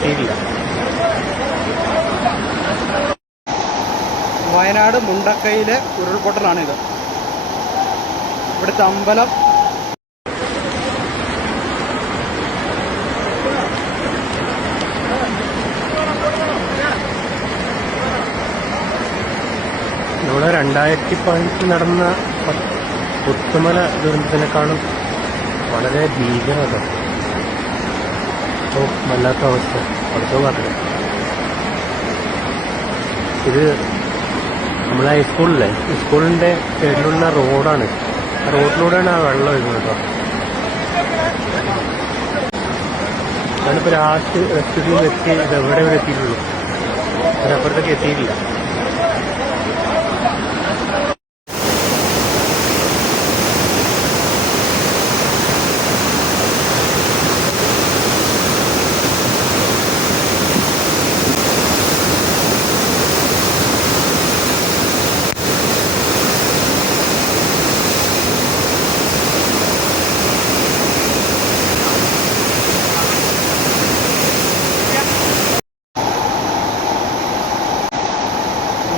മെറ്റീരിയലാണ് വയനാട് മുണ്ടക്കയിലെ ഉരുൾപൊട്ടലാണിത്. ഇവിടുത്തെ അമ്പലം. ഇവിടെ രണ്ടായിരത്തി പതിനെട്ട് നടന്ന പുത്തുമല ദുരന്തത്തിനേക്കാളും വളരെ ഭീകരതാണ് ഓ വല്ലാത്ത അവസ്ഥ. അടുത്ത പറഞ്ഞു ഇത് നമ്മളെ ഹൈസ്കൂളിലെ സ്കൂളിന്റെ സൈഡിലുള്ള റോഡാണ് റോഡിലൂടെയാണ് ആ വെള്ളം ഒഴുകുന്നത് കേട്ടോ ഞാനിപ്പോ ലാസ്റ്റ് എത്തി ഇത് എവിടെ വരെ എത്തിയിട്ടുള്ളൂ. അതിനപ്പുറത്തേക്ക് എത്തിയിട്ടില്ല.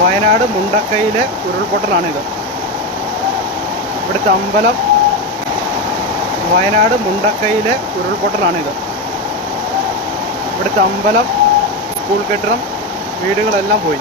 വയനാട് മുണ്ടക്കയിലെ ഇത് ഇവിടുത്തെ അമ്പലം വയനാട് മുണ്ടക്കയിലെ ഇത് ഇവിടുത്തെ അമ്പലം സ്കൂൾ കെട്ടിടം വീടുകളെല്ലാം പോയി.